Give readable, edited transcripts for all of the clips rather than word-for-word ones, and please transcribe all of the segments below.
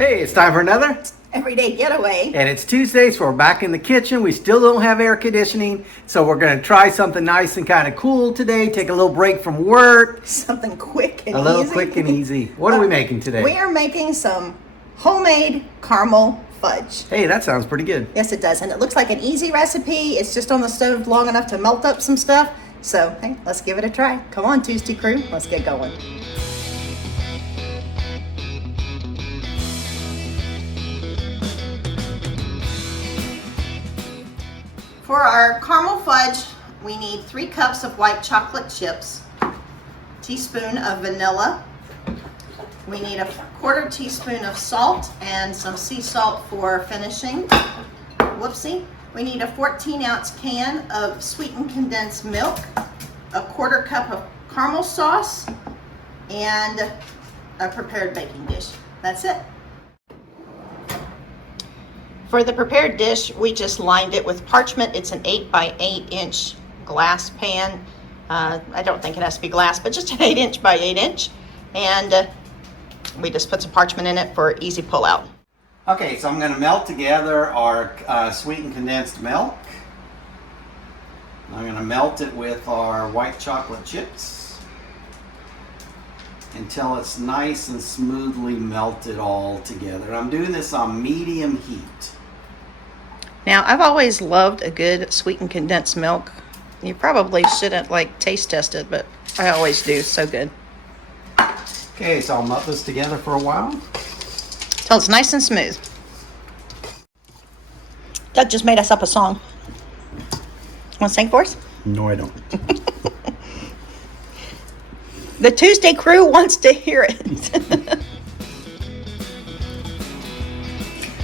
Hey, it's time for another Everyday Getaway. And it's Tuesday, so we're back in the kitchen. We still don't have air conditioning, so we're going to try something nice and kind of cool today. Take a little break from work. Something quick and easy. A little quick and easy. What are we making today? We are making some homemade caramel fudge. Hey, that sounds pretty good. Yes, it does. And it looks like an easy recipe. It's just on the stove long enough to melt up some stuff. So, hey, let's give it a try. Come on, Tuesday crew. Let's get going. For our caramel fudge, we need 3 cups of white chocolate chips, a teaspoon of vanilla. We need a 1/4 teaspoon of salt and some sea salt for finishing. Whoopsie. We need a 14-ounce can of sweetened condensed milk, a 1/4 cup of caramel sauce, and a prepared baking dish. That's it. For the prepared dish, we just lined it with parchment. It's an 8 by 8 inch glass pan. I don't think it has to be glass, but just an 8 inch by 8 inch. And we just put some parchment in it for easy pull out. Okay, so I'm going to melt together our sweetened condensed milk. I'm going to melt it with our white chocolate chips until it's nice and smoothly melted all together. I'm doing this on medium heat. Now, I've always loved a good sweetened condensed milk. You probably shouldn't taste test it, but I always do. So good. Okay, so I'll melt this together for a while. Till it's nice and smooth. Doug just made us up a song. Want to sing for us? No, I don't. The Tuesday crew wants to hear it.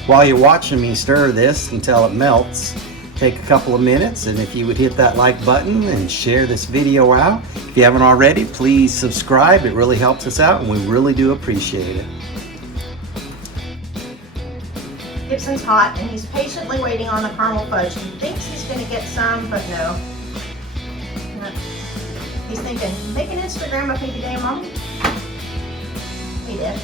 While you're watching me stir this until it melts, take a couple of minutes, and if you would hit that like button and share this video out. If you haven't already, please subscribe. It really helps us out, and we really do appreciate it. Gibson's hot, and he's patiently waiting on the caramel fudge. He thinks he's going to get some, but no. He's thinking, make an Instagram of me today, Mommy. He did.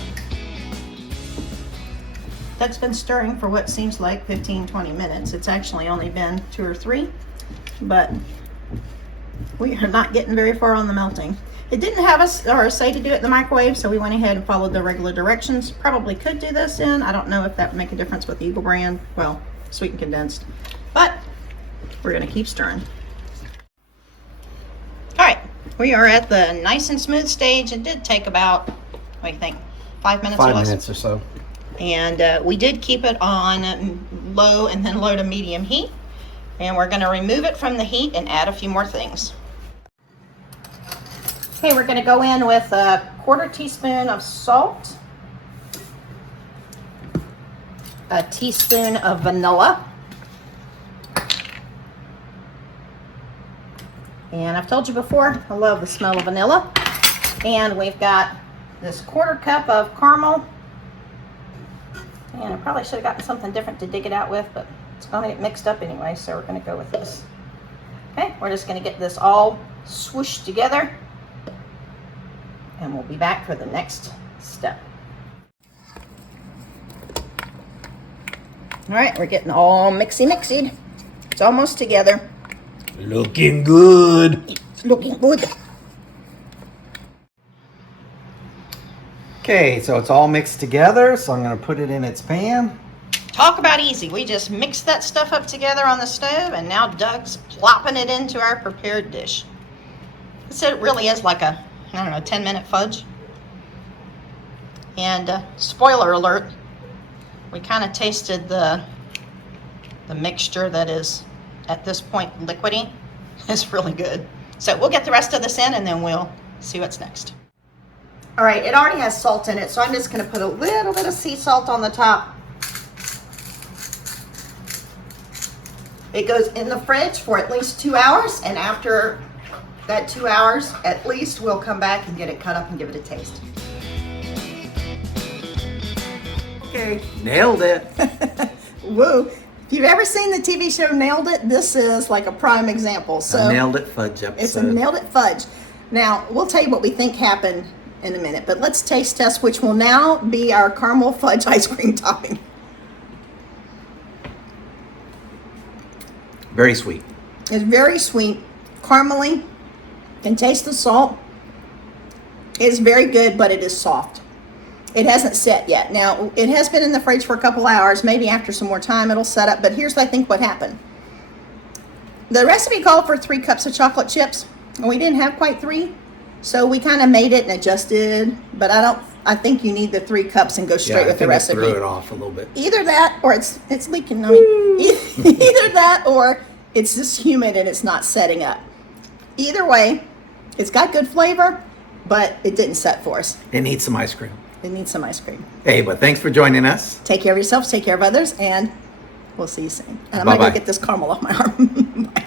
Doug's been stirring for what seems like 15-20 minutes. It's actually only been 2 or 3, but we are not getting very far on the melting. It didn't have us or say to do it in the microwave, so we went ahead and followed the regular directions. Probably could do this in. I don't know if that would make a difference with the Eagle brand. Well, sweetened condensed. But we're going to keep stirring. All right, we are at the nice and smooth stage. It did take about, what do you think, 5 minutes or less? 5 minutes or so. And we did keep it on low and then low to medium heat. And we're going to remove it from the heat and add a few more things. Okay, we're going to go in with a 1/4 teaspoon of salt, a teaspoon of vanilla, and I've told you before, I love the smell of vanilla. And we've got this 1/4 cup of caramel. And I probably should have gotten something different to dig it out with, but it's going to get mixed up anyway, so we're going to go with this. Okay, we're just going to get this all swooshed together, and we'll be back for the next step. All right, we're getting all mixy-mixied. It's almost together. Looking good. It's looking good. Okay, so it's all mixed together, so I'm going to put it in its pan. Talk about easy. We just mixed that stuff up together on the stove, and now Doug's plopping it into our prepared dish. So it really is like a, I don't know, 10-minute fudge. And spoiler alert, we kind of tasted the mixture that is at this point liquidy. It's really good. So we'll get the rest of this in, and then we'll see what's next. All right, it already has salt in it, so I'm just going to put a little bit of sea salt on the top. It goes in the fridge for at least 2 hours, and after that 2 hours, at least, we'll come back and get it cut up and give it a taste. Okay, nailed it. Woo. If you've ever seen the TV show Nailed It, this is like a prime example. So a Nailed It Fudge episode. It's a Nailed It Fudge. Now, we'll tell you what we think happened in a minute. But let's taste test, which will now be our caramel fudge ice cream topping. Very sweet. It's very sweet, caramely. Can taste the salt. It's very good, but it is soft. It hasn't set yet. Now, it has been in the fridge for a couple hours. Maybe after some more time it'll set up. But here's, I think, what happened. The recipe called for 3 cups of chocolate chips, and we didn't have quite 3. So we kind of made it and adjusted. But I think you need the 3 cups and go straight with the recipe. I threw it off a little bit. Either that, or it's leaking. I mean, either that, or it's just humid and it's not setting up. Either way, it's got good flavor, but it didn't set for us. It needs some ice cream. It needs some ice cream. Hey, but thanks for joining us. Take care of yourselves, take care of others, and we'll see you soon. And I'm Bye-bye. going to go get this caramel off my arm. Bye.